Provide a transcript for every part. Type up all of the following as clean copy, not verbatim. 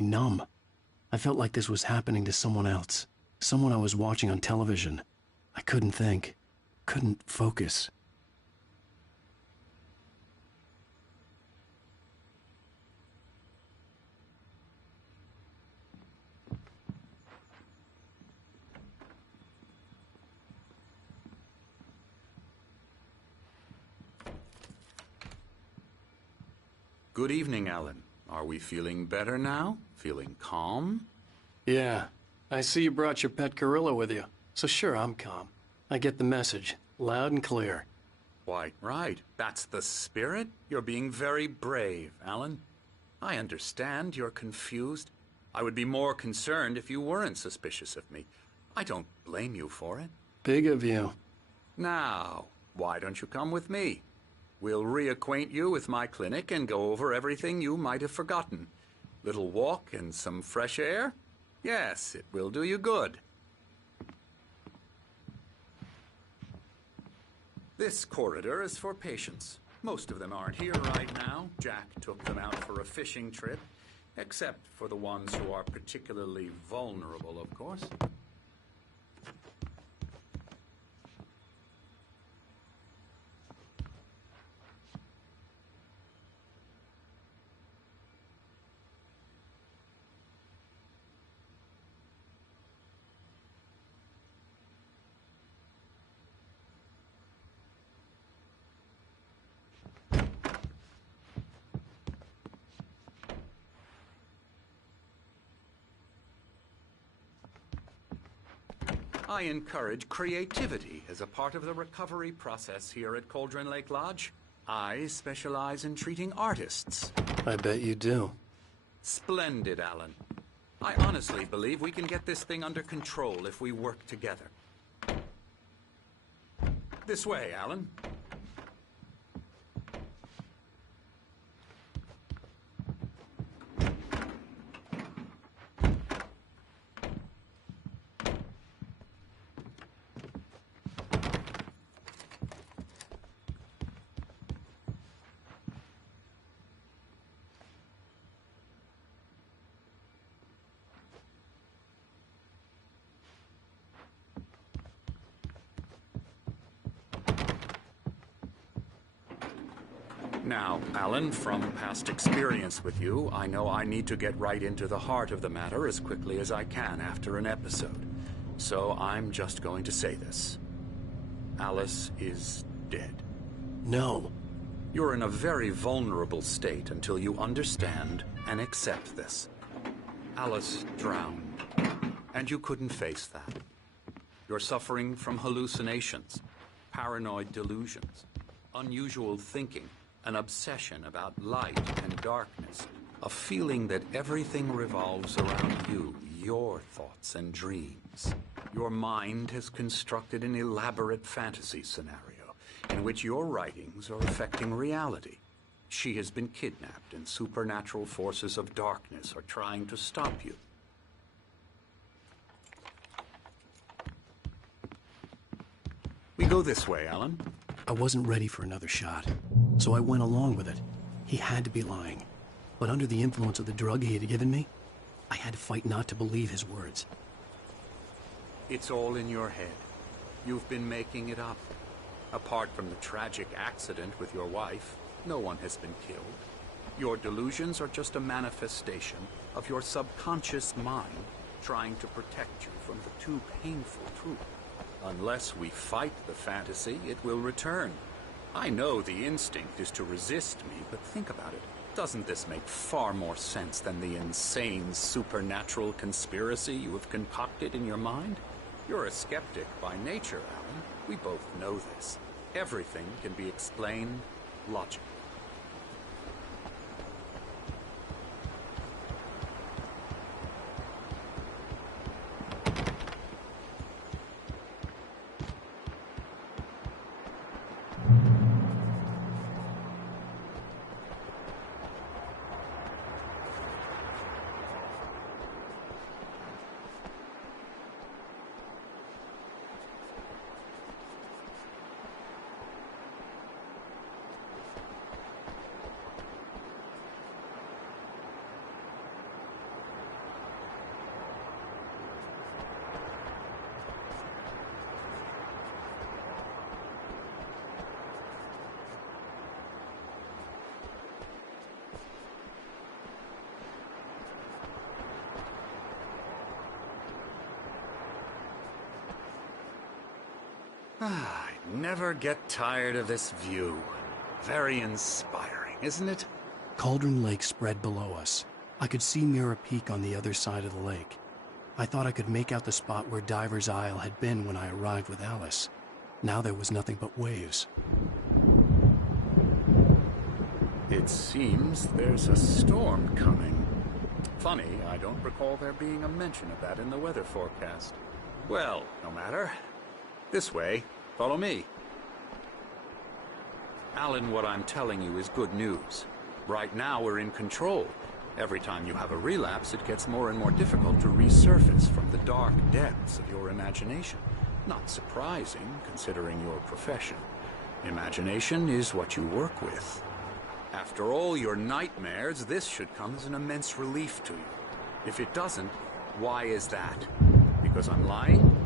numb. I felt like this was happening to someone else. Someone I was watching on television. I couldn't think. Couldn't focus. Good evening, Alan. Are we feeling better now? Feeling calm? Yeah. I see you brought your pet gorilla with you. So sure, I'm calm. I get the message. Loud and clear. Why, right. That's the spirit. You're being very brave, Alan. I understand you're confused. I would be more concerned if you weren't suspicious of me. I don't blame you for it. Big of you. Now, why don't you come with me? We'll reacquaint you with my clinic and go over everything you might have forgotten. Little walk and some fresh air? Yes, it will do you good. This corridor is for patients. Most of them aren't here right now. Jack took them out for a fishing trip, except for the ones who are particularly vulnerable, of course. I encourage creativity as a part of the recovery process here at Cauldron Lake Lodge. I specialize in treating artists. I bet you do. Splendid, Alan. I honestly believe we can get this thing under control if we work together. This way, Alan. Now, Alan, from past experience with you, I know I need to get right into the heart of the matter as quickly as I can after an episode. So I'm just going to say this. Alice is dead. No. You're in a very vulnerable state until you understand and accept this. Alice drowned, and you couldn't face that. You're suffering from hallucinations, paranoid delusions, unusual thinking, an obsession about light and darkness, a feeling that everything revolves around you, your thoughts and dreams. Your mind has constructed an elaborate fantasy scenario in which your writings are affecting reality. She has been kidnapped and supernatural forces of darkness are trying to stop you. We go this way, Alan. I wasn't ready for another shot, so I went along with it. He had to be lying. But under the influence of the drug he had given me, I had to fight not to believe his words. It's all in your head. You've been making it up. Apart from the tragic accident with your wife, no one has been killed. Your delusions are just a manifestation of your subconscious mind trying to protect you from the too painful truth. Unless we fight the fantasy, it will return. I know the instinct is to resist me, but think about it. Doesn't this make far more sense than the insane supernatural conspiracy you have concocted in your mind? You're a skeptic by nature, Alan. We both know this. Everything can be explained logically. I never get tired of this view. Very inspiring, isn't it? Cauldron Lake spread below us. I could see Mirror Peak on the other side of the lake. I thought I could make out the spot where Diver's Isle had been when I arrived with Alice. Now there was nothing but waves. It seems there's a storm coming. Funny, I don't recall there being a mention of that in the weather forecast. Well, no matter. This way. Follow me. Alan, what I'm telling you is good news. Right now we're in control. Every time you have a relapse, it gets more and more difficult to resurface from the dark depths of your imagination. Not surprising, considering your profession. Imagination is what you work with. After all your nightmares, this should come as an immense relief to you. If it doesn't, why is that? Because I'm lying?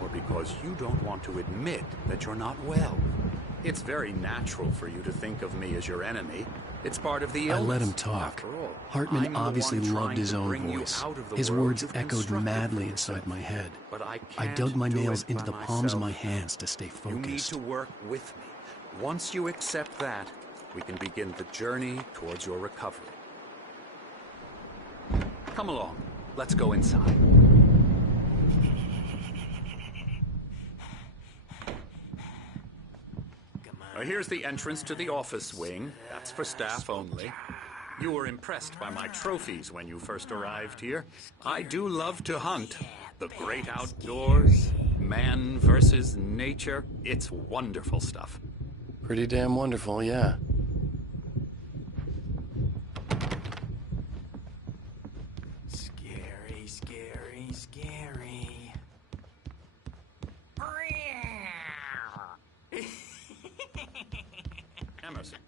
Or because you don't want to admit that you're not well? It's very natural for you to think of me as your enemy. It's part of the illness. I let him talk. Hartman obviously loved his own voice. His words echoed madly inside my head. But I dug my nails into the palms of my hands to stay You need focused. to work with me. Once you accept that, we can begin the journey towards your recovery. Come along. Let's go inside. Here's the entrance to the office wing. That's for staff only. You were impressed by my trophies when you first arrived here. I do love to hunt. The great outdoors, man versus nature. It's wonderful stuff. Pretty damn wonderful, yeah. Scary, scary, scary. Emerson.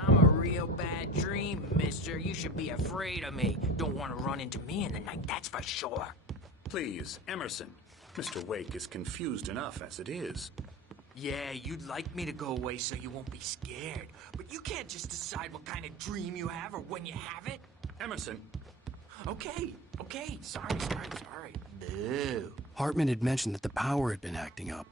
I'm a real bad dream, mister. You should be afraid of me. Don't want to run into me in the night, that's for sure. Please, Emerson. Mr. Wake is confused enough as it is. Yeah, you'd like me to go away so you won't be scared. But you can't just decide what kind of dream you have or when you have it. Emerson. Okay. Sorry. Boo. Hartman had mentioned that the power had been acting up.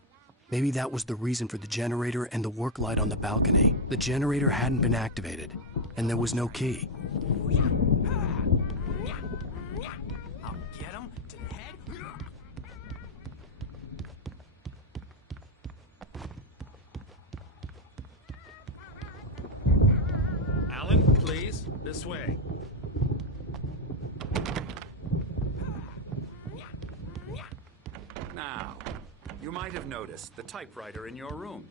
Maybe that was the reason for the generator and the work light on the balcony. The generator hadn't been activated, and there was no key. I'll get him to the head. Alan, please, this way. Now, you might have noticed the typewriter in your room.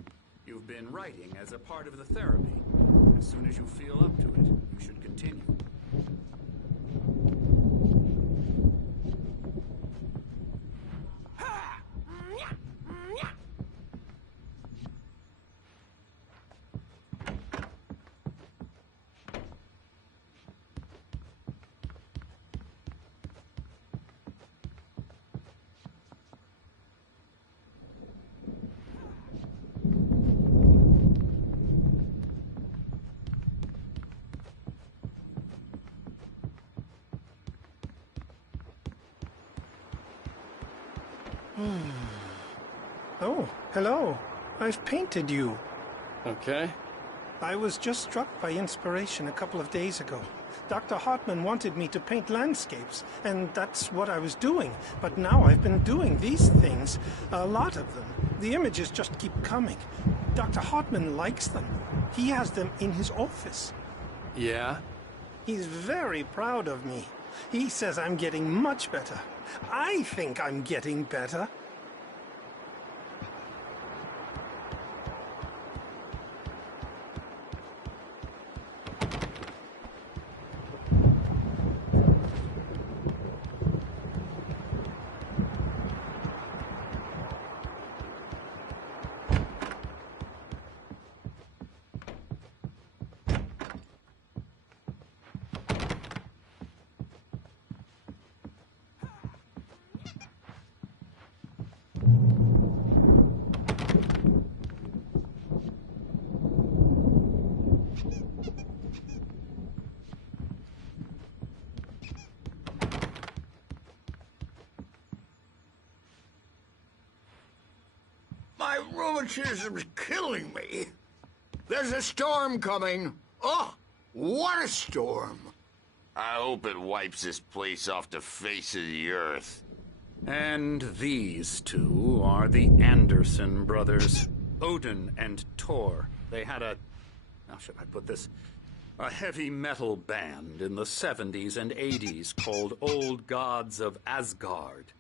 You've been writing as a part of the therapy. As soon as you feel up to it, you should continue. Oh, hello. I've painted you. Okay. I was just struck by inspiration a couple of days ago. Dr. Hartman wanted me to paint landscapes, and that's what I was doing. But now I've been doing these things, a lot of them. The images just keep coming. Dr. Hartman likes them. He has them in his office. Yeah? He's very proud of me. He says I'm getting much better. I think I'm getting better. exorcism's killing me. There's a storm coming. Oh, what a storm. I hope it wipes this place off the face of the earth. And these two are the Anderson brothers, Odin and Thor. They had how should I put this? A heavy metal band in the 70s and 80s called Old Gods of Asgard.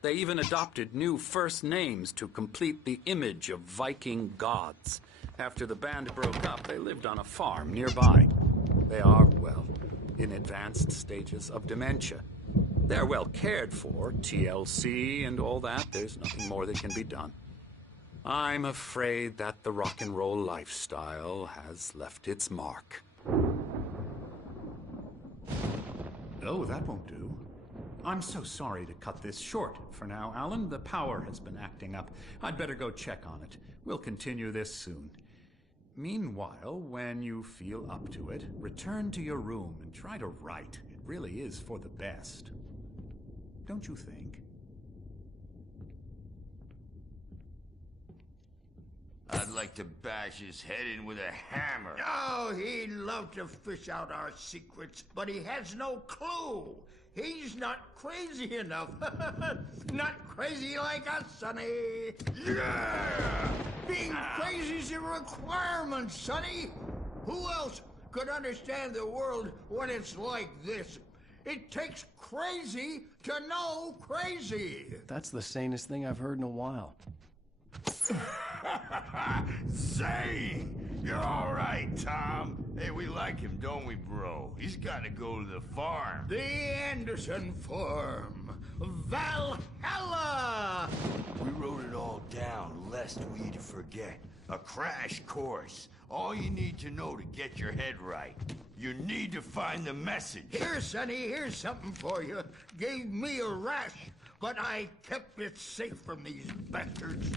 They even adopted new first names to complete the image of Viking gods. After the band broke up, they lived on a farm nearby. They are, well, in advanced stages of dementia. They're well cared for, TLC and all that. There's nothing more that can be done. I'm afraid that the rock and roll lifestyle has left its mark. Oh, that won't do. I'm so sorry to cut this short for now, Alan. The power has been acting up. I'd better go check on it. We'll continue this soon. Meanwhile, when you feel up to it, return to your room and try to write. It really is for the best. Don't you think? I'd like to bash his head in with a hammer. Oh, he'd love to fish out our secrets, but he has no clue. He's not crazy enough. Not crazy like us, Sonny. Yeah! Being crazy's a requirement, Sonny. Who else could understand the world when it's like this? It takes crazy to know crazy. That's the sanest thing I've heard in a while. Zane! You're all right, Tom. Hey, we like him, don't we, bro? He's got to go to the farm. The Anderson Farm. Valhalla! We wrote it all down, lest we forget. A crash course. All you need to know to get your head right. You need to find the message. Here, Sonny, here's something for you. Gave me a rash, but I kept it safe from these bastards.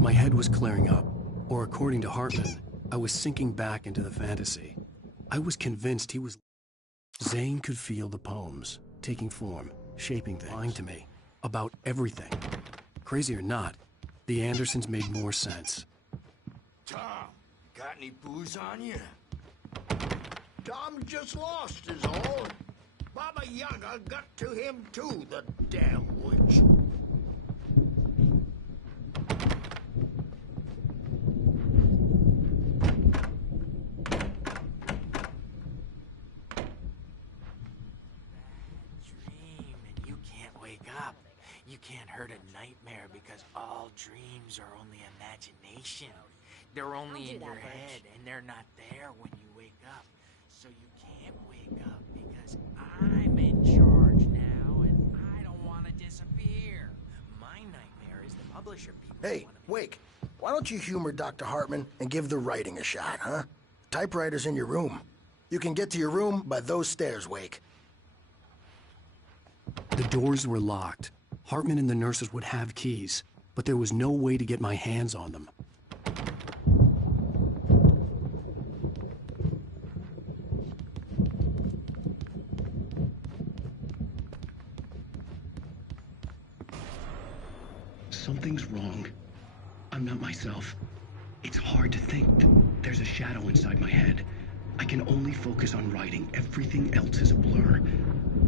My head was clearing up, or according to Hartman, I was sinking back into the fantasy. I was convinced he was... Zane could feel the poems, taking form, shaping things, lying to me, about everything. Crazy or not, the Andersons made more sense. Tom, got any booze on you? Tom just lost is all. Baba Yaga got to him too, the damn witch. You can't hurt a nightmare because all dreams are only imagination. They're only in your head, and they're not there when you wake up. So you can't wake up because I'm in charge now, and I don't want to disappear. My nightmare is the publisher people. Hey, Wake, why don't you humor Dr. Hartman and give the writing a shot, huh? Typewriter's in your room. You can get to your room by those stairs, Wake. The doors were locked. Hartman and the nurses would have keys, but there was no way to get my hands on them. Something's wrong. I'm not myself. It's hard to think. There's a shadow inside my head. I can only focus on writing. Everything else is a blur.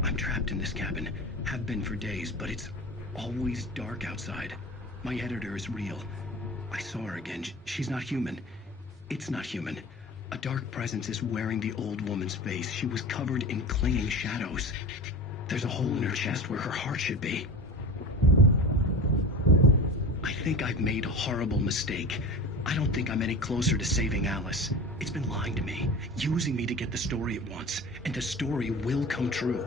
I'm trapped in this cabin. Have been for days, but it's always dark outside. My editor is real. I saw her again. She's not human. It's not human. A dark presence is wearing the old woman's face. She was covered in clinging shadows. There's a hole in her chest where her heart should be. I think I've made a horrible mistake. I don't think I'm any closer to saving Alice. It's been lying to me, using me to get the story it wants, and the story will come true.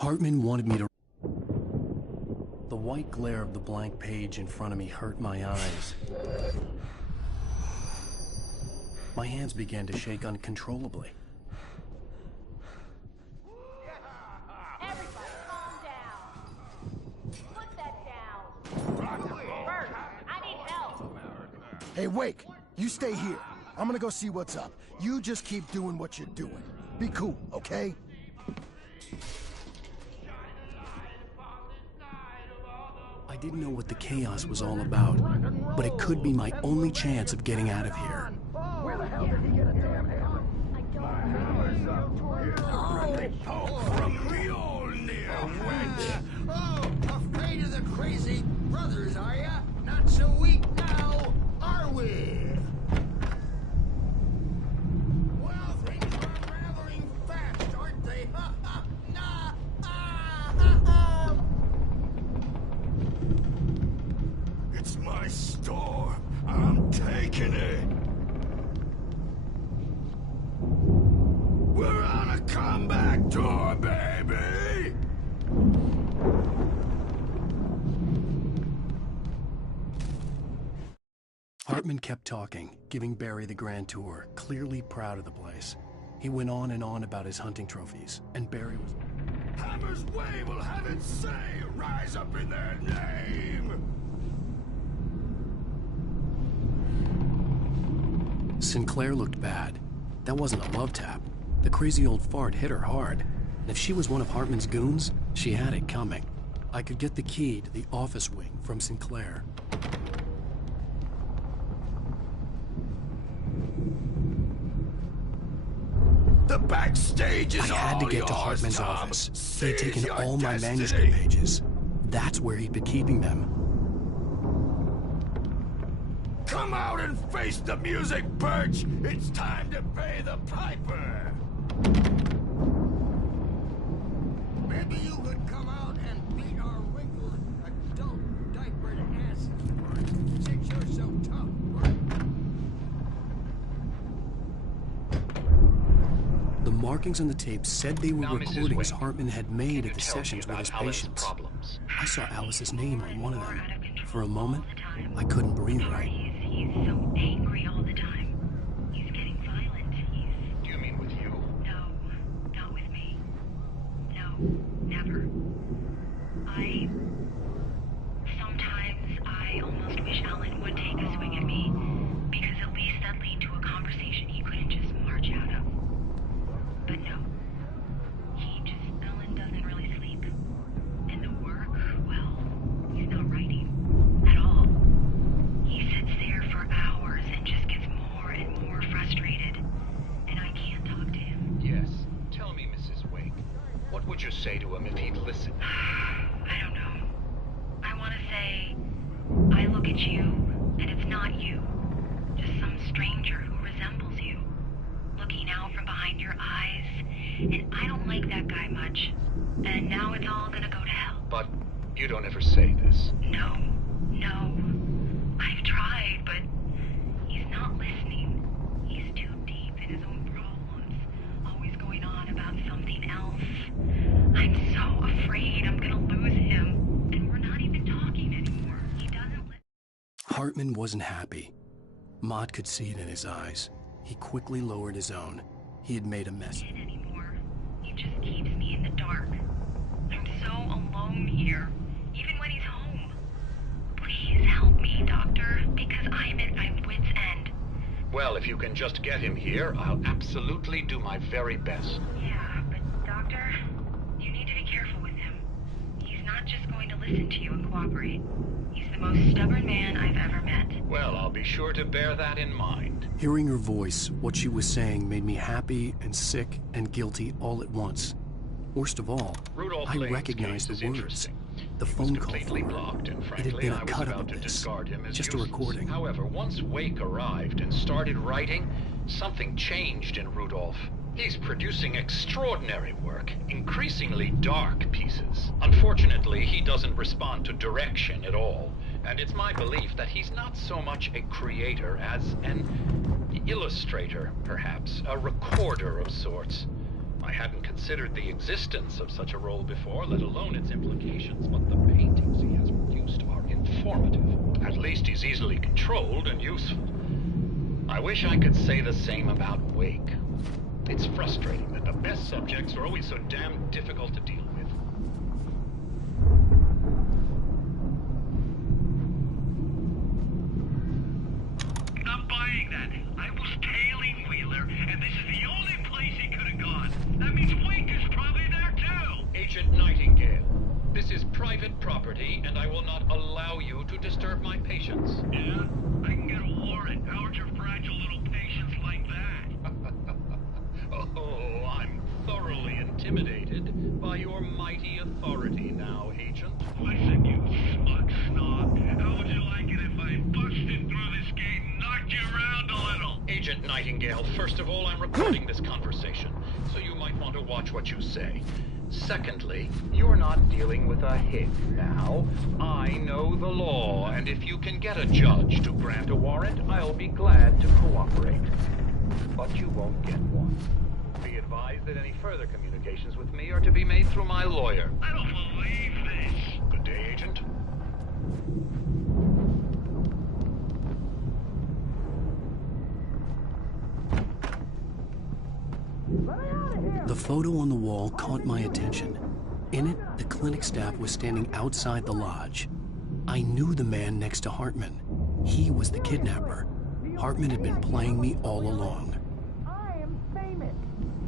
Hartman wanted me to... The white glare of the blank page in front of me hurt my eyes. My hands began to shake uncontrollably. Everybody, calm down. Put that down. Bert, I need help. Hey, Wake, you stay here. I'm gonna go see what's up. You just keep doing what you're doing. Be cool, okay? I didn't know what the chaos was all about, but it could be my only chance of getting out of here. Where the hell did he get a damn hammer? From Mjolnir, wench! Oh, afraid of the crazy brothers, are ya? Not so weak now, are we? Well, things are unraveling fast, aren't they? Ha ha! Nah! Ah! Ha ha! It's my store. I'm taking it. We're on a comeback tour, baby! Hartman kept talking, giving Barry the grand tour, clearly proud of the place. He went on and on about his hunting trophies, and Barry was... Hammer's Way will have its say rise up in their name! Sinclair looked bad. That wasn't a love tap. The crazy old fart hit her hard. And if she was one of Hartman's goons, she had it coming. I could get the key to the office wing from Sinclair. The backstage is I had to all get to yours, Hartman's Tom. office. He had Seize taken your all my destiny. manuscript pages. That's where he'd been keeping them. Come out and face the music, Birch! It's time to pay the piper! Maybe you could come out and beat our wrinkled adult diapered asses, since you're so tough, Bert. The markings on the tape said they were Now, Mrs. recordings Wake, Hartman had made Can at the you tell me sessions with about his Alice's patients. problems? I saw Alice's name on one of them. For a moment, I couldn't breathe right. He's so angry all the time. He's getting violent. Do you mean with you? No, not with me. No, never. Sometimes I almost wish Alan would take a swing at me, because at least that'd lead to a conversation he couldn't just march out of. But no. Alan doesn't really sleep. And the work, well, he's not writing at all. He sits there for hours and just gets more and more frustrated. And I can't talk to him. Yes. Tell me, Mrs. Wake. What would you say to him if he'd listen? I don't know. I want to say, I look at you, and it's not you. Just some stranger who resembles you. Looking out from behind your eyes. And I don't like that guy much. And now it's all gonna go to hell. But you don't ever say this. No. I've tried, but he's not listening. He's too deep in his own problems. Always going on about something else. I'm so afraid I'm gonna lose him. And we're not even talking anymore. He doesn't listen. Hartman wasn't happy. Maude could see it in his eyes. He quickly lowered his own. He had made a mess. Anymore. He just keeps me in the dark. I'm so alone here, even when he's home. Please help me, Doctor, because I'm at my wit's end. Well, if you can just get him here, I'll absolutely do my very best. Yeah, but Doctor, you need to be careful with him. He's not just going to listen to you and cooperate. He's the most stubborn man I've ever met. Well, I'll be sure to bear that in mind. Hearing her voice, what she was saying made me happy and sick and guilty all at once. Worst of all, Rudolph I Lane's recognized case the is words. interesting. The He phone was call completely for her. blocked, and It had frankly, been a I was cut-up about of to this. discard him as Just a useless. recording. However, once Wake arrived and started writing, something changed in Rudolph. He's producing extraordinary work, increasingly dark pieces. Unfortunately, he doesn't respond to direction at all, and it's my belief that he's not so much a creator as an illustrator, perhaps, a recorder of sorts. I hadn't considered the existence of such a role before, let alone its implications, but the paintings he has produced are informative. At least he's easily controlled and useful. I wish I could say the same about Wake. It's frustrating that the best subjects are always so damn difficult to deal with. Not buying that. I was tailing Wheeler, and this is the only place he could have gone. That means Wake is probably there too! Agent Nightingale, this is private property, and I will not allow you to disturb my patients. Yeah? I can get a warrant. How would your fragile little patients like that? Oh, I'm thoroughly intimidated by your mighty authority now, Agent. Listen, you smug snob. How would you like it if I busted through this gate and knocked you around a little? Agent Nightingale, first of all, I'm recording this conversation, so you might want to watch what you say. Secondly, you're not dealing with a hick now. I know the law, and if you can get a judge to grant a warrant, I'll be glad to cooperate. But you won't get one. Be advised that any further communications with me are to be made through my lawyer. I don't believe this. Good day, Agent. The photo on the wall caught my attention. In it, the clinic staff was standing outside the lodge. I knew the man next to Hartman. He was the kidnapper. Hartman had been playing me all along. I am famous.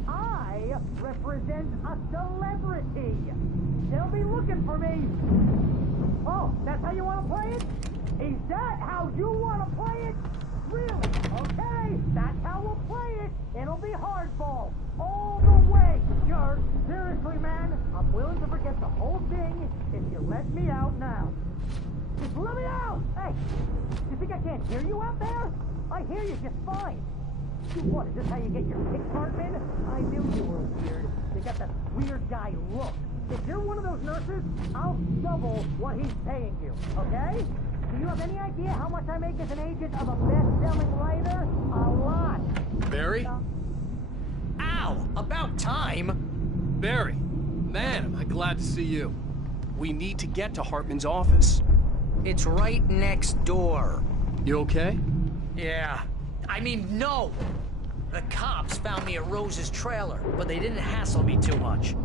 I represent a celebrity. They'll be looking for me. Oh, that's how you want to play it? Is that how you want to play it? Really? Okay, that's how we'll play it. It'll be hardball. All the way, jerk. Seriously, man, I'm willing to forget the whole thing if you let me out now. Just let me out! Hey, you think I can't hear you out there? I hear you just fine. What, is this how you get your kick, Hartman? I knew you were weird. You got that weird guy look. If you're one of those nurses, I'll double what he's paying you, okay? Do you have any idea how much I make as an agent of a best-selling writer? A lot. Barry? Ow! About time! Barry, man, am I glad to see you. We need to get to Hartman's office. It's right next door. You okay? Yeah. I mean, no! The cops found me at Rose's trailer, but they didn't hassle me too much.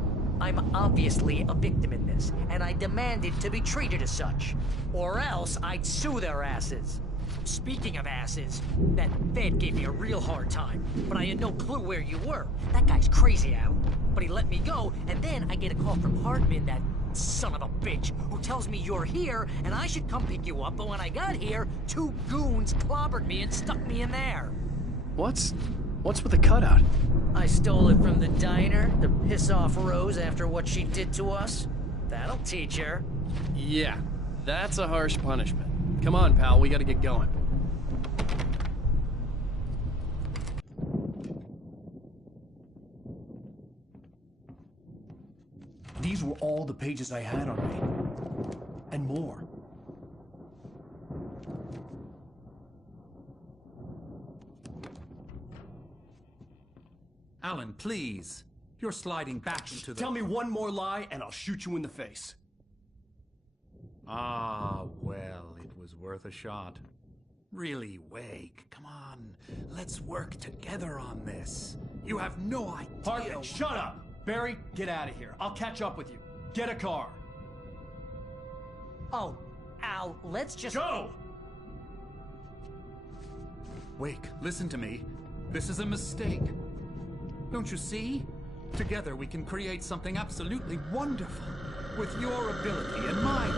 I'm obviously a victim in this, and I demanded to be treated as such. Or else I'd sue their asses. Speaking of asses, that Fed gave me a real hard time, but I had no clue where you were. That guy's crazy out. But he let me go, and then I get a call from Hartman, that son of a bitch, who tells me you're here, and I should come pick you up, but when I got here, 2 goons clobbered me and stuck me in there. What's with the cutout? I stole it from the diner to piss off Rose after what she did to us. That'll teach her. Yeah, that's a harsh punishment. Come on, pal, we gotta get going. These were all the pages I had on me. And more. Alan, please. You're sliding back into the... Tell me one more lie and I'll shoot you in the face. Ah, well, it was worth a shot. Really, Wake, come on. Let's work together on this. You have no idea... Hartman, shut up! Barry, get out of here. I'll catch up with you. Get a car. Oh, Al, let's just... Go! Wake, listen to me. This is a mistake. Don't you see? Together we can create something absolutely wonderful. With your ability and mine.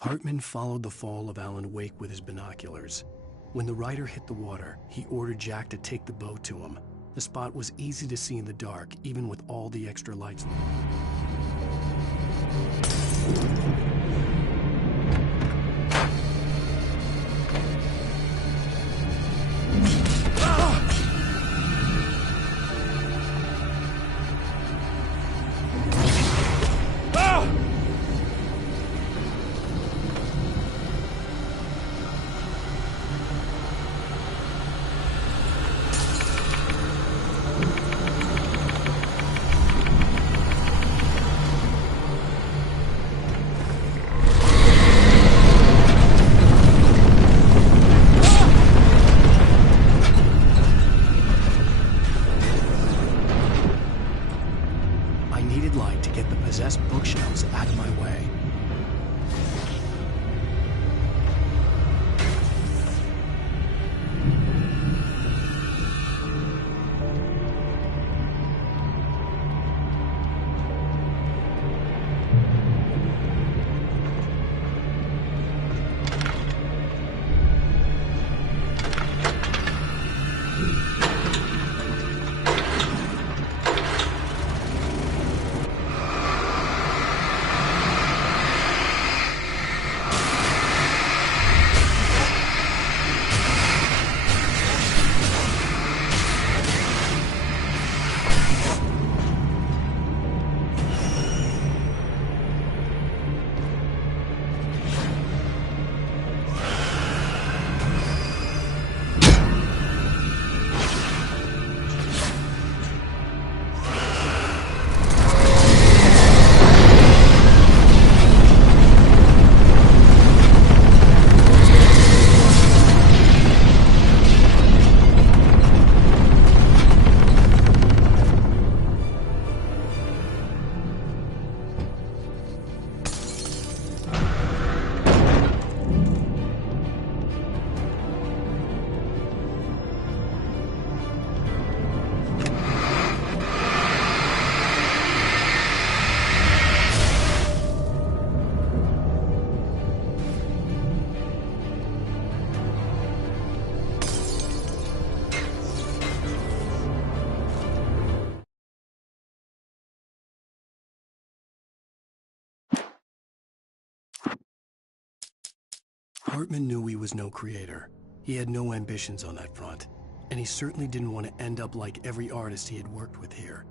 Hartman followed the fall of Alan Wake with his binoculars. When the rider hit the water, he ordered Jack to take the boat to him. The spot was easy to see in the dark, even with all the extra lights. I'd like to get the possessed bookshelves out of my way. Hartman knew he was no creator. He had no ambitions on that front, and he certainly didn't want to end up like every artist he had worked with here.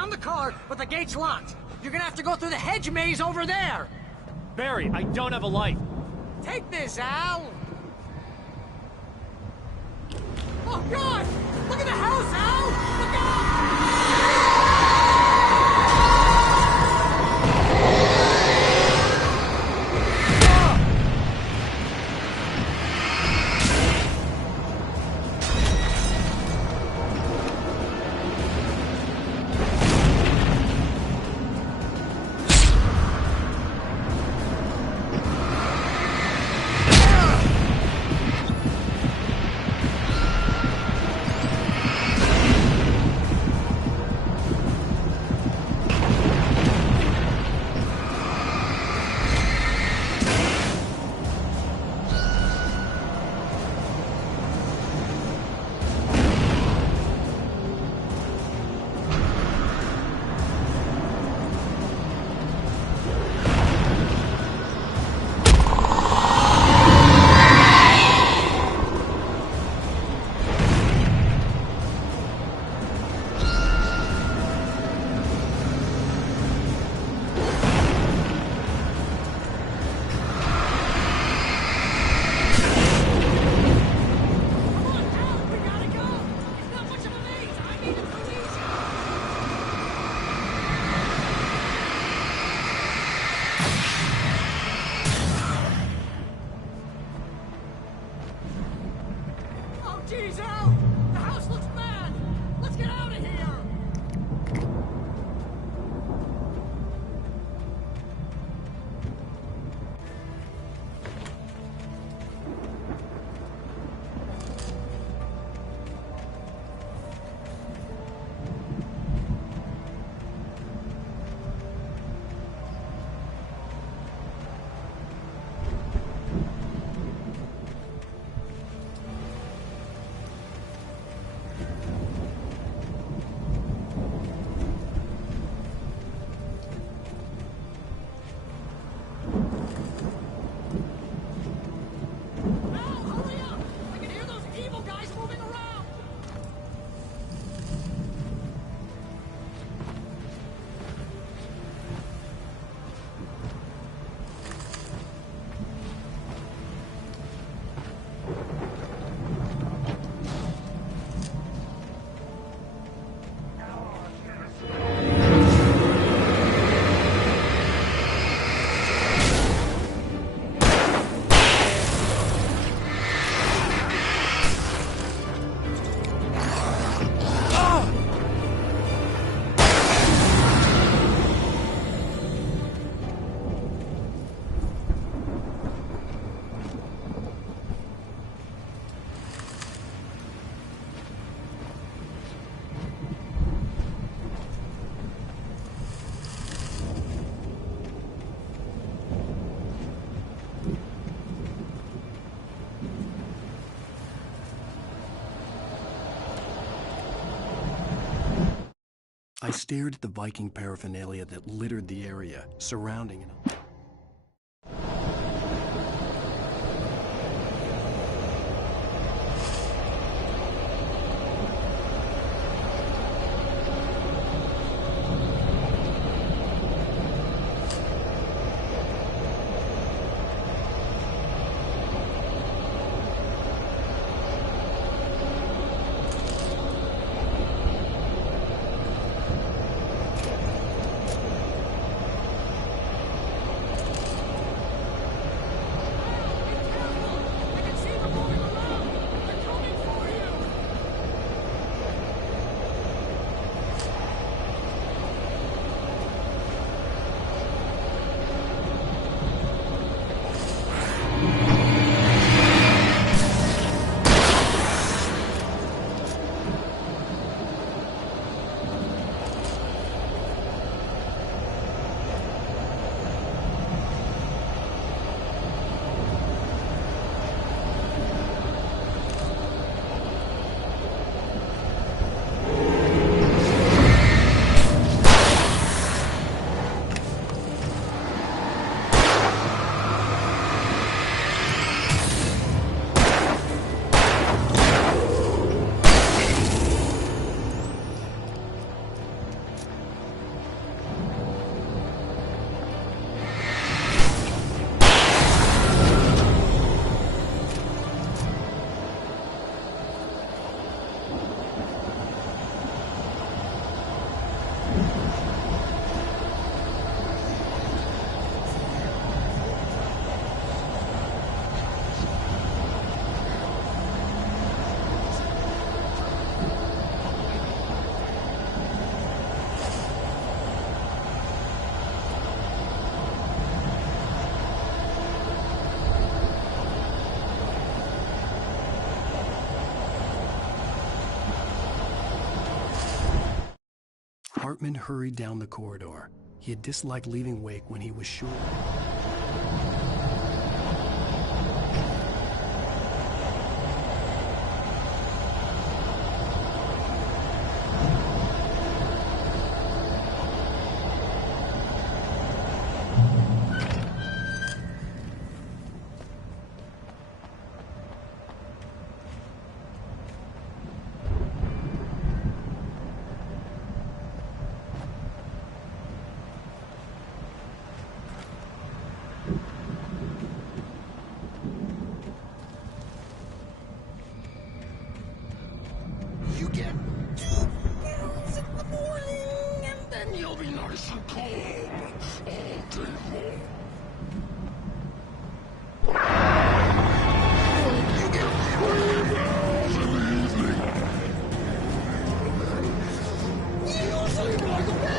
found the car, but the gate's locked. You're gonna have to go through the hedge maze over there. Barry, I don't have a light. Take this, Al. Oh, God! Look at the house, Al! Look out! Jeez, Al! The house looks bad! Let's get out of here! I stared at the Viking paraphernalia that littered the area, surrounding it. Hartman hurried down the corridor. He had disliked leaving Wake when he was sure. You get 2 pounds in the morning, and then you'll be nice and calm all day long. You get 3 pounds in the evening. You sleep like a baby.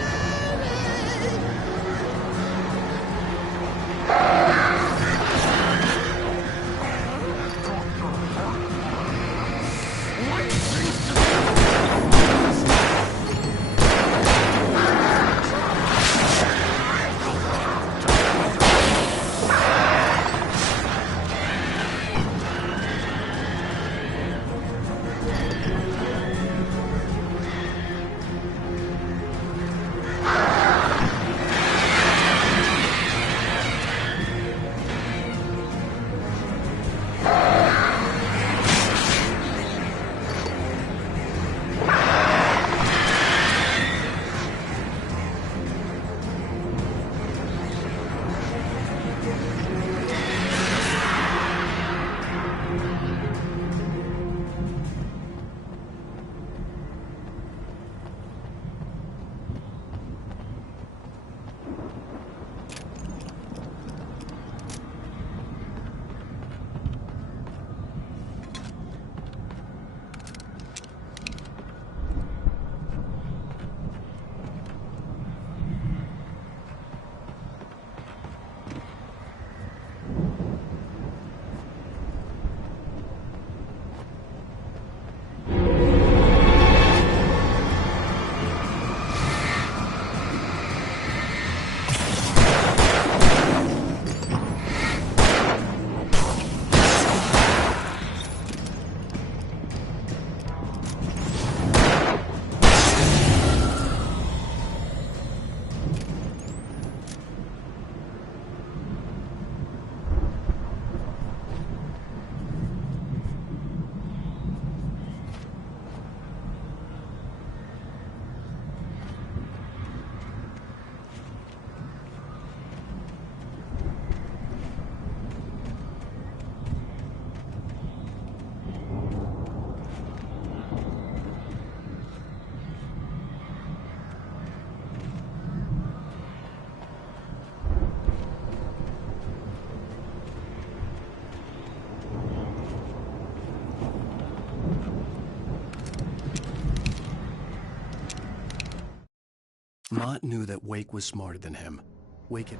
Mott knew that Wake was smarter than him. Wake had...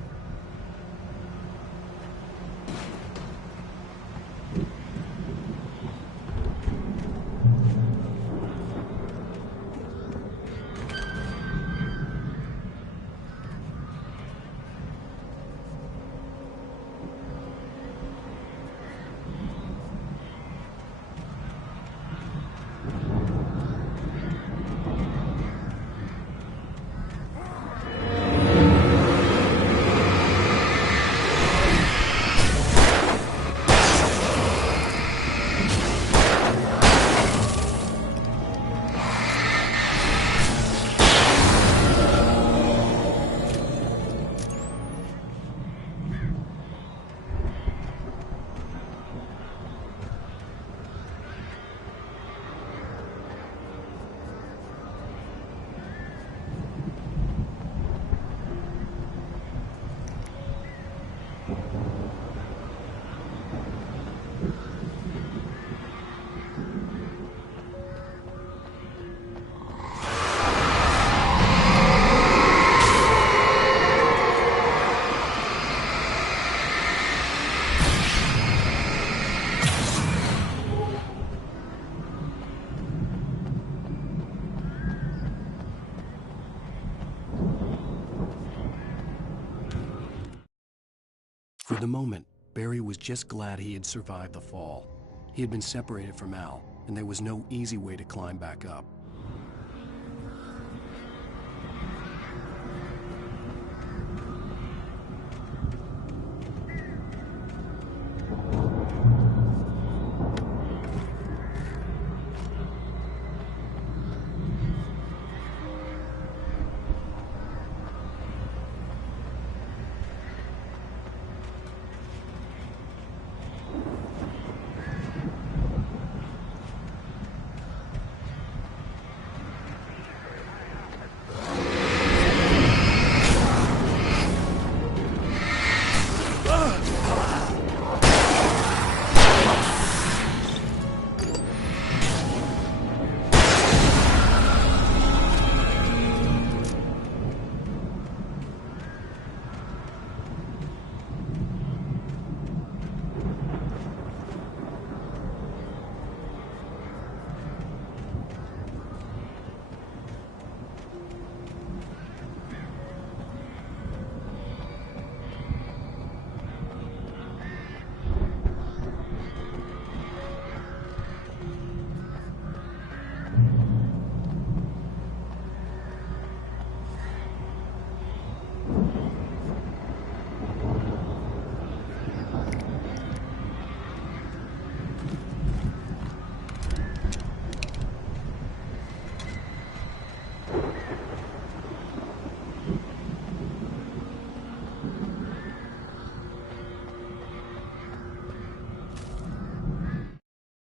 the moment, Barry was just glad he had survived the fall. He had been separated from Al, and there was no easy way to climb back up.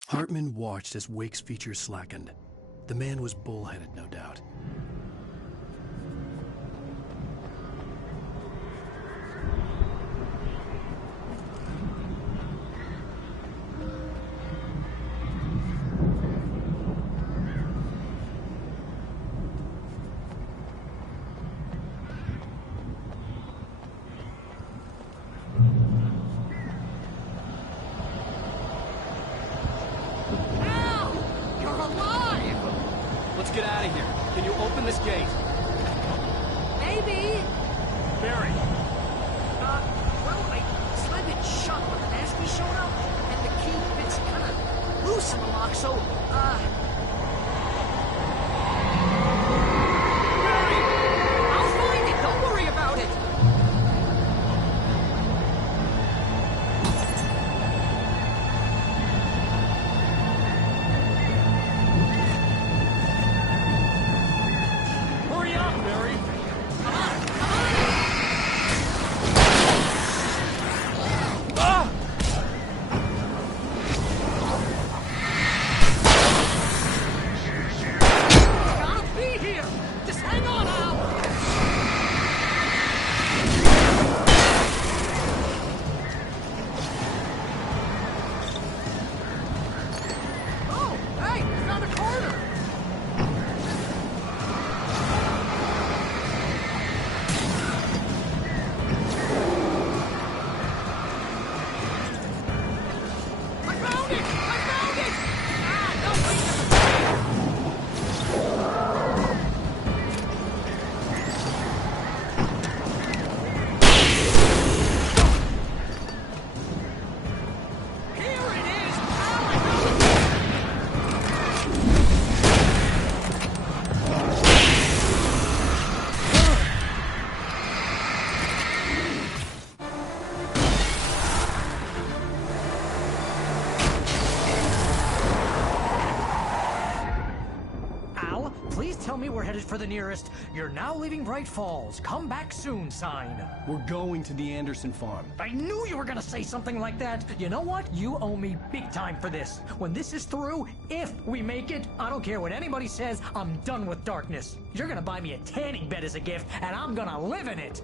Hartman watched as Wake's features slackened. The man was bullheaded, no doubt. Let's get out of here. Can you open this gate? Maybe. Barry! Well, I slammed it shut when the nasty showed up, and the key fits kind of loose in the lock, so, Barry! I'll find it! Don't worry about it! Hurry up, Barry! Gotta be here! Just hang on, Al! Oh, hey, found a corner! I found it! I found it! Ah, no, Here it is! Al, I found it! Al, please tell me we're headed for the nearest "You're now leaving Bright Falls. Come back soon" sign. We're going to the Anderson farm. I knew you were gonna say something like that. You know what? You owe me big time for this. When this is through, if we make it, I don't care what anybody says, I'm done with darkness. You're gonna buy me a tanning bed as a gift, and I'm gonna live in it.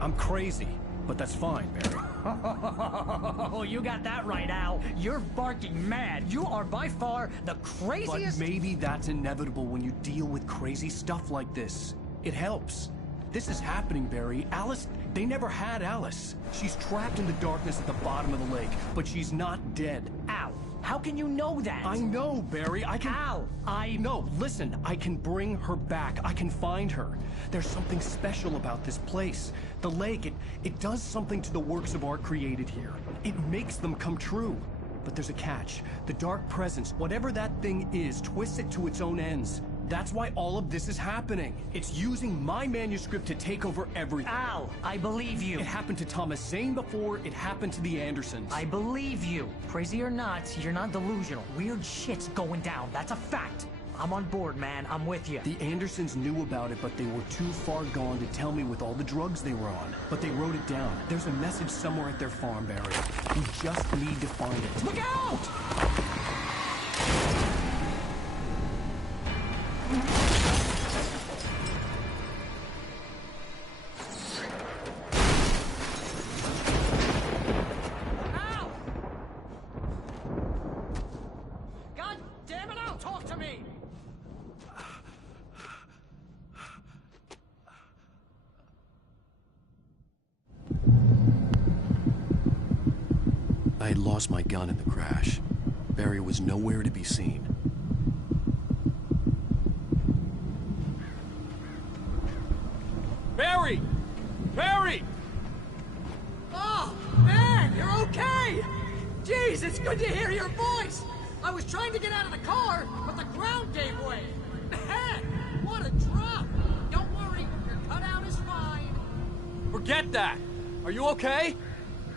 I'm crazy, but that's fine, Barry. Oh, you got that right, Al. You're barking mad. You are by far the craziest... But maybe that's inevitable when you deal with crazy stuff like this. It helps. This is happening, Barry. Alice, they never had Alice. She's trapped in the darkness at the bottom of the lake, but she's not dead. Al, how can you know that? I know, Barry. I can... Al, No, listen. I can bring her back. I can find her. There's something special about this place. The lake, it does something to the works of art created here. It makes them come true. But there's a catch. The dark presence, whatever that thing is, twists it to its own ends. That's why all of this is happening. It's using my manuscript to take over everything. Al, I believe you. It happened to Thomas Zane before, it happened to the Andersons. I believe you. Crazy or not, you're not delusional. Weird shit's going down. That's a fact. I'm on board, man. I'm with you. The Andersons knew about it, but they were too far gone to tell me with all the drugs they were on. But they wrote it down. There's a message somewhere at their farm, Barry. We just need to find it. Look out! Al! God damn it, Al, talk to me! I had lost my gun in the crash. Barry was nowhere to be seen. Barry! Barry! Oh, man, you're okay! Jeez, it's good to hear your voice! I was trying to get out of the car, but the ground gave way. Man, what a drop! Don't worry, your cutout is fine. Forget that! Are you okay?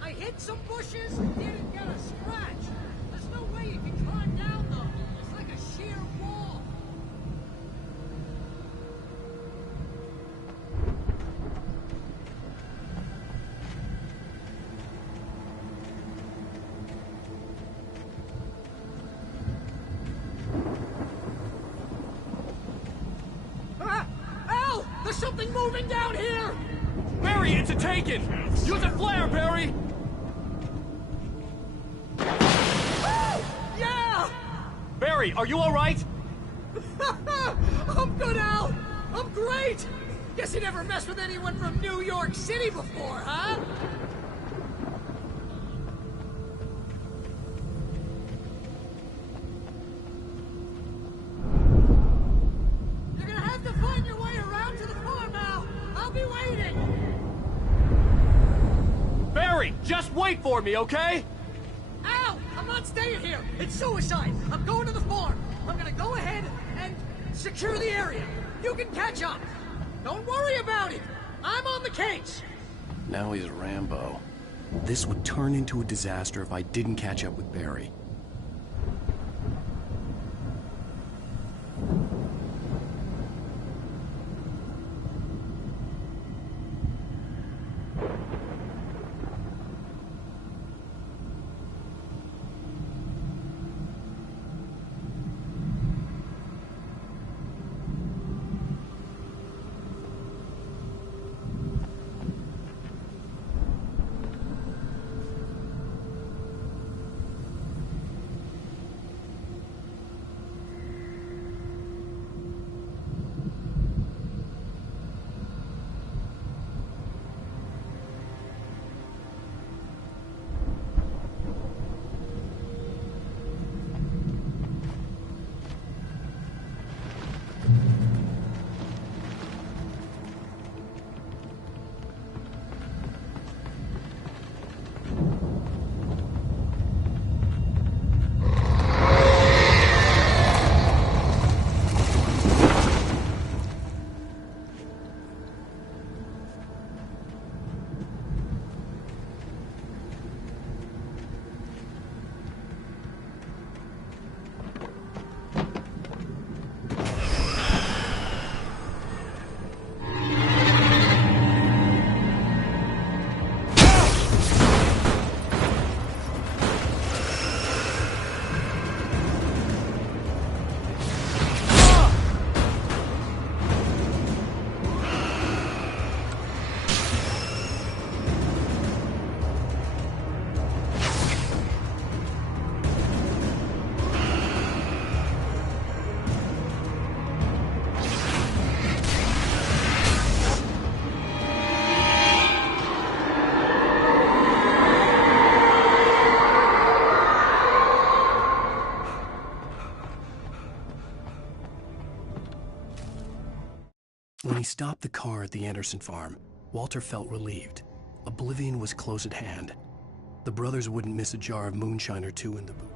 I hit some bushes and didn't get a scratch. There's no way you can climb down, though. It's like a sheer wall. Ah! Al! There's something moving down here! Barry, it's a taken! Use a flare, Barry! Yeah! Barry, are you alright? I'm good, Al! I'm great! Guess you never messed with anyone from New York City before, huh? You're gonna have to find your way around to the farm, Al! I'll be waiting! Barry, just wait for me, okay? Al! I'm not staying here! It's suicide! I'm going to the farm! I'm gonna go ahead and secure the area! You can catch up! Don't worry about it! I'm on the case! Now he's Rambo. This would turn into a disaster if I didn't catch up with Barry. When he stopped the car at the Anderson farm, Walter felt relieved. Oblivion was close at hand. The brothers wouldn't miss a jar of moonshine or two in the boot.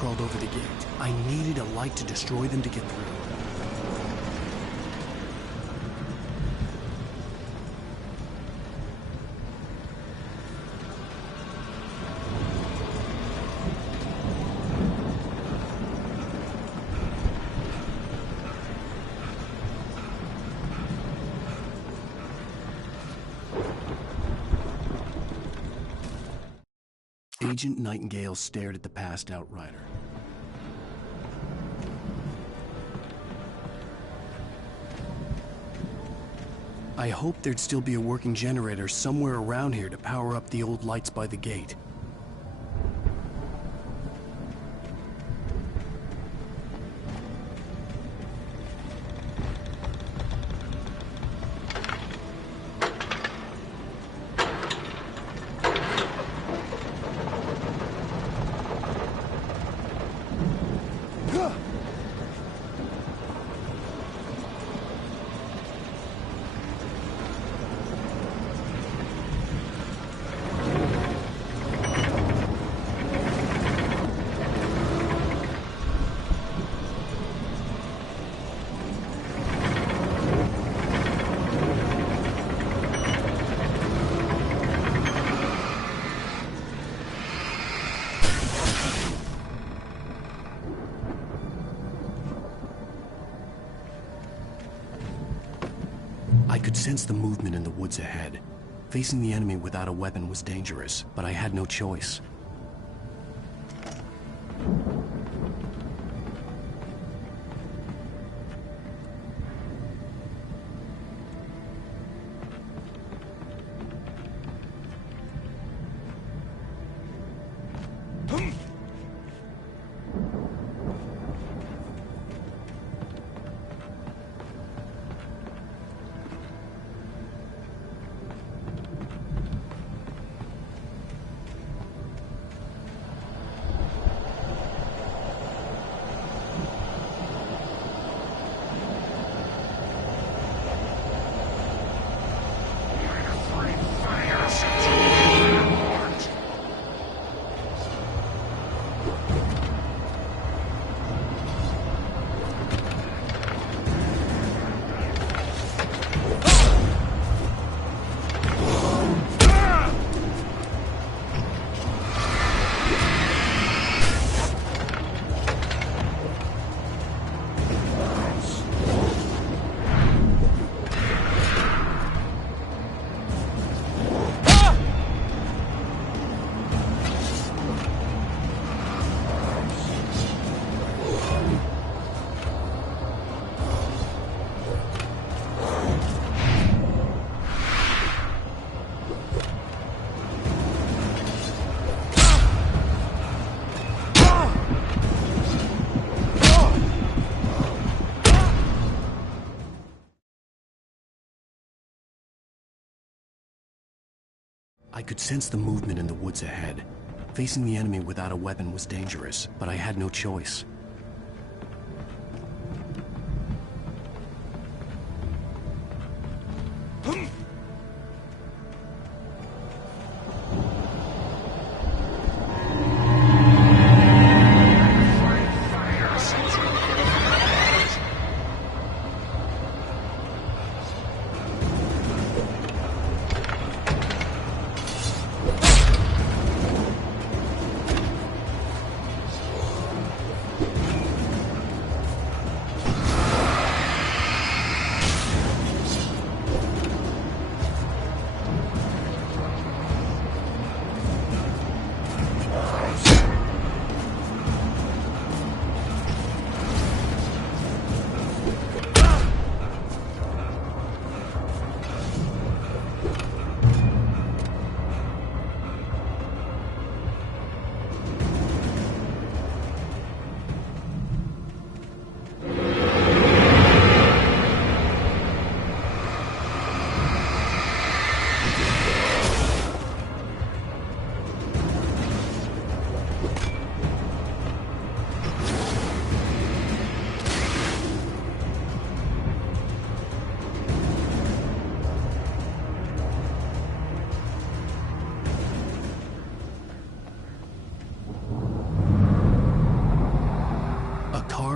Crawled over the gate. I needed a light to destroy them to get through. Agent Nightingale stared at the passed-out rider. I hoped there'd still be a working generator somewhere around here to power up the old lights by the gate. could sense the movement in the woods ahead. Facing the enemy without a weapon was dangerous, but I had no choice. I could sense the movement in the woods ahead. Facing the enemy without a weapon was dangerous, but I had no choice.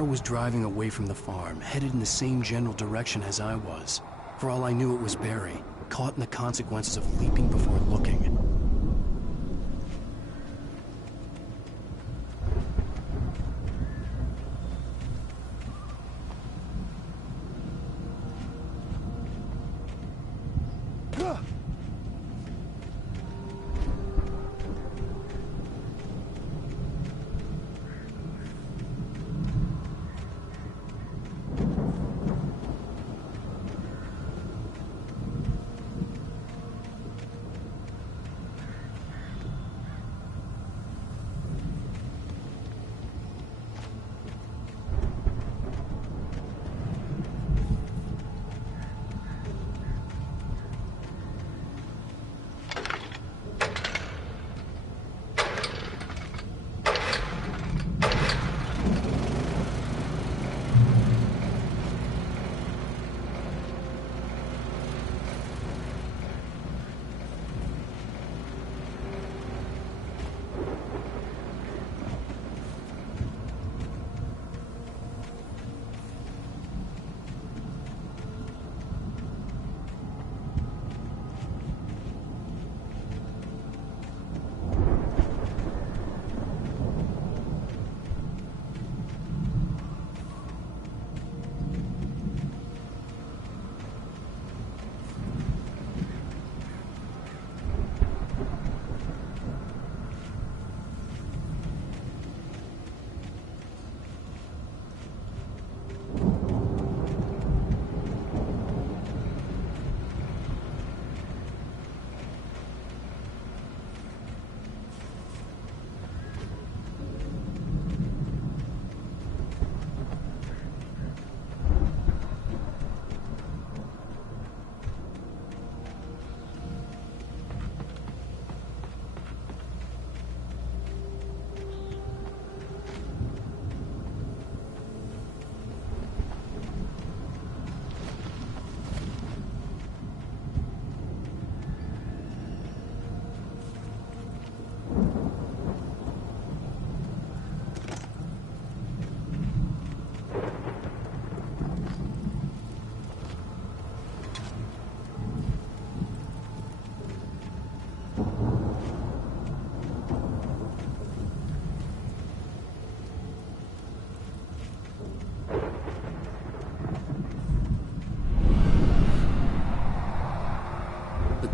Was driving away from the farm, headed in the same general direction as I was. For all I knew, it was Barry, caught in the consequences of leaping before looking.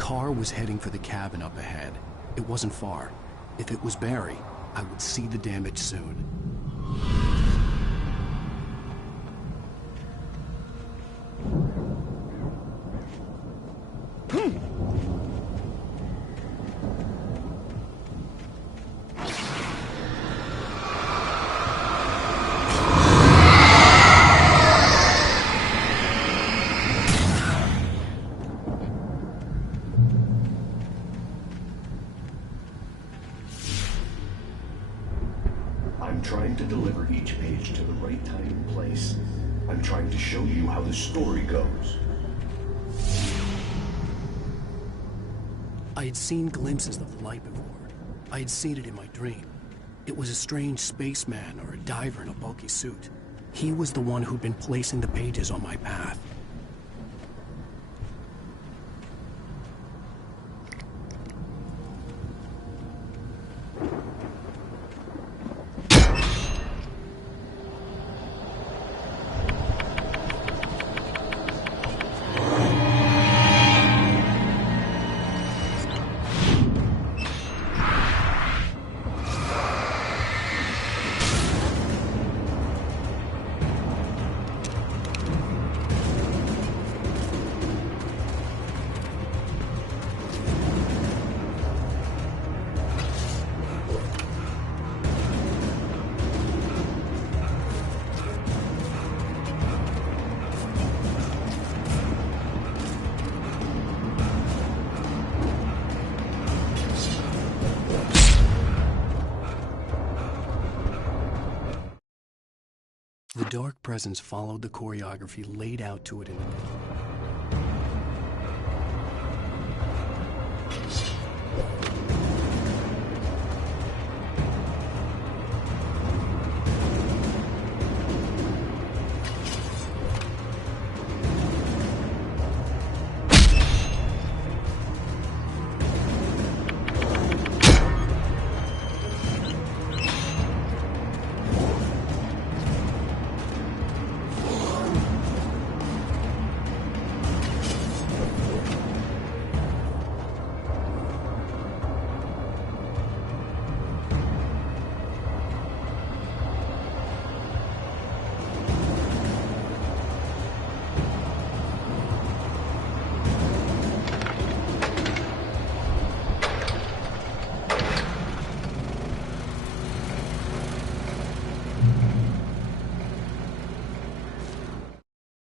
car was heading for the cabin up ahead. It wasn't far. If it was Barry, I would see the damage soon. I'm trying to deliver each page to the right time and place. I'm trying to show you how the story goes. I had seen glimpses of the light before. I had seen it in my dream. It was a strange spaceman or a diver in a bulky suit. He was the one who'd been placing the pages on my path. The dark presence followed the choreography laid out to it in the day.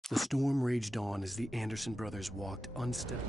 The storm raged on as the Anderson brothers walked unsteadily.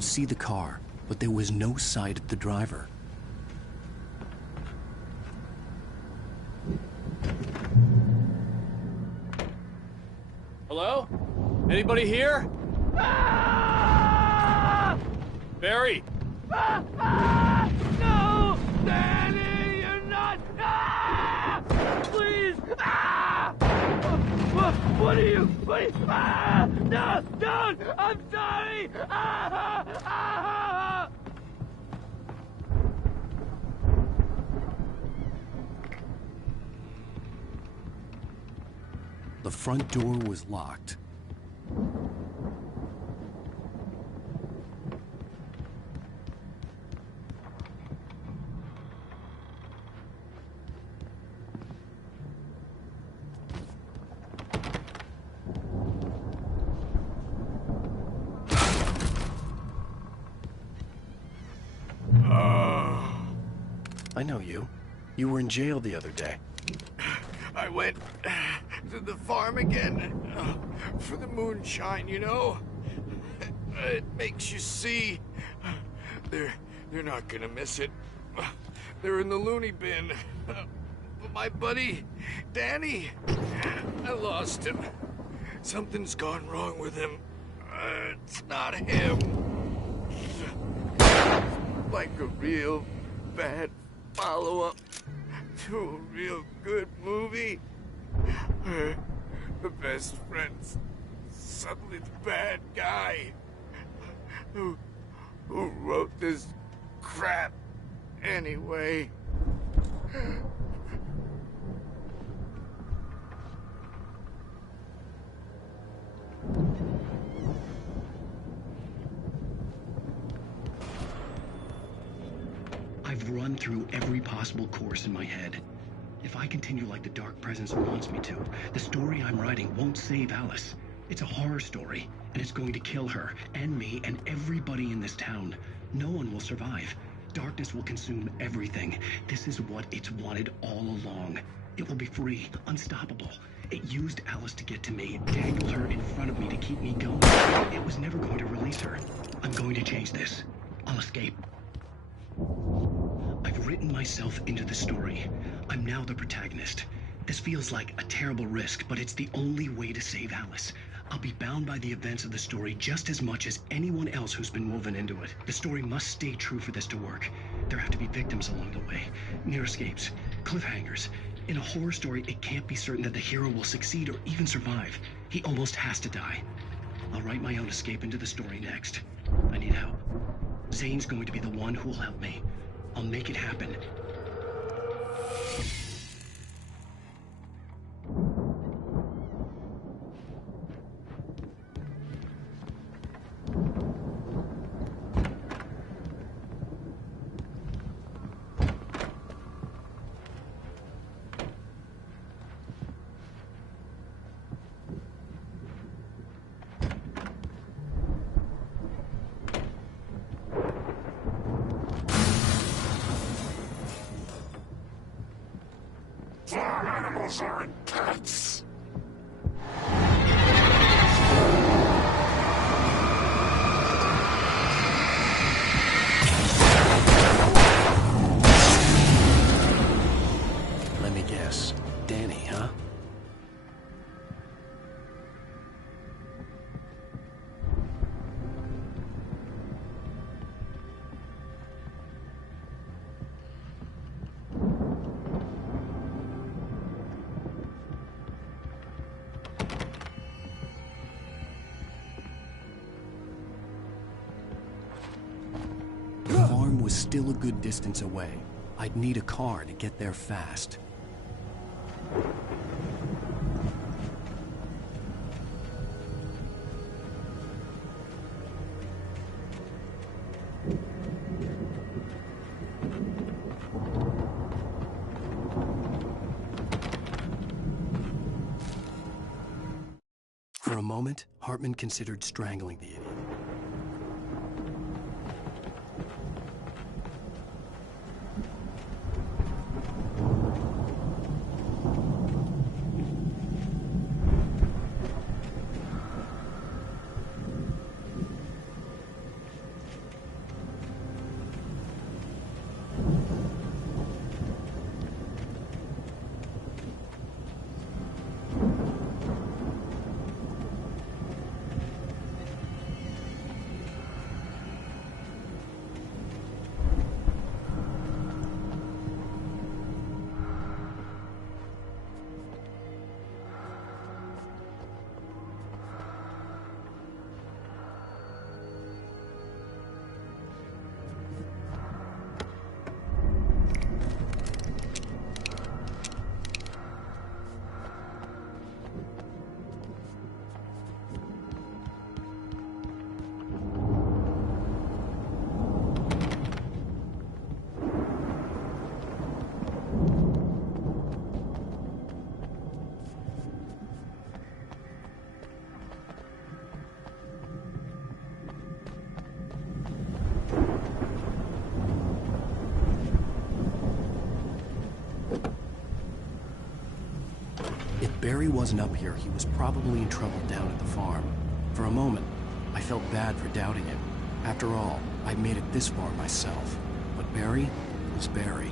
could see the car, but there was no sight of the driver. Hello? Anybody here? Barry! No! Danny, you're not! Please! What are you? No! Don't! I'm sorry! The front door was locked. I know you. You were in jail the other day. I went to the farm again for the moonshine, you know? It makes you see. They're not gonna miss it. They're in the loony bin. But my buddy, Danny, I lost him. Something's gone wrong with him. It's not him. Like a real bad follow-up to a real good movie. The best friend's suddenly the bad guy. Who wrote this crap anyway? I've run through every possible course in my head. If I continue like the Dark Presence wants me to, the story I'm writing won't save Alice. It's a horror story, and it's going to kill her, and me, and everybody in this town. No one will survive. Darkness will consume everything. This is what it's wanted all along. It will be free, unstoppable. It used Alice to get to me, dangled her in front of me to keep me going. It was never going to release her. I'm going to change this. I'll escape. I've written myself into the story. I'm now the protagonist. This feels like a terrible risk, but it's the only way to save Alice. I'll be bound by the events of the story just as much as anyone else who's been woven into it. The story must stay true for this to work. There have to be victims along the way, near escapes, cliffhangers. In a horror story, it can't be certain that the hero will succeed or even survive. He almost has to die. I'll write my own escape into the story next. I need help. Zane's going to be the one who will help me. I'll make it happen. Farm animals are intense. Let me guess. Danny, huh? The farm was still a good distance away. I'd need a car to get there fast. For a moment, Hartman considered strangling the idiot. If Barry wasn't up here, he was probably in trouble down at the farm. For a moment, I felt bad for doubting him. After all, I'd made it this far myself. But Barry was Barry.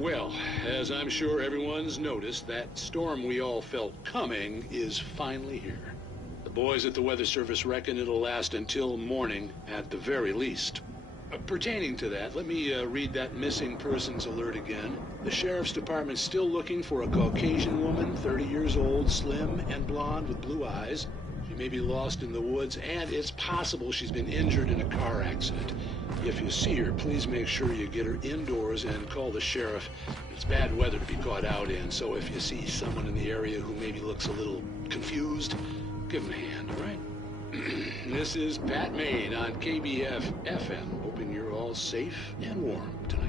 Well, as I'm sure everyone's noticed, that storm we all felt coming is finally here. The boys at the Weather Service reckon it'll last until morning at the very least. Pertaining to that, let me read that missing persons alert again. The Sheriff's Department's still looking for a Caucasian woman, 30 years old, slim and blonde with blue eyes. She may be lost in the woods, and it's possible she's been injured in a car accident. If you see her, please make sure you get her indoors and call the sheriff. It's bad weather to be caught out in, so if you see someone in the area who maybe looks a little confused, give them a hand, all right? This is Pat Maine on KBF FM, hoping you're all safe and warm tonight.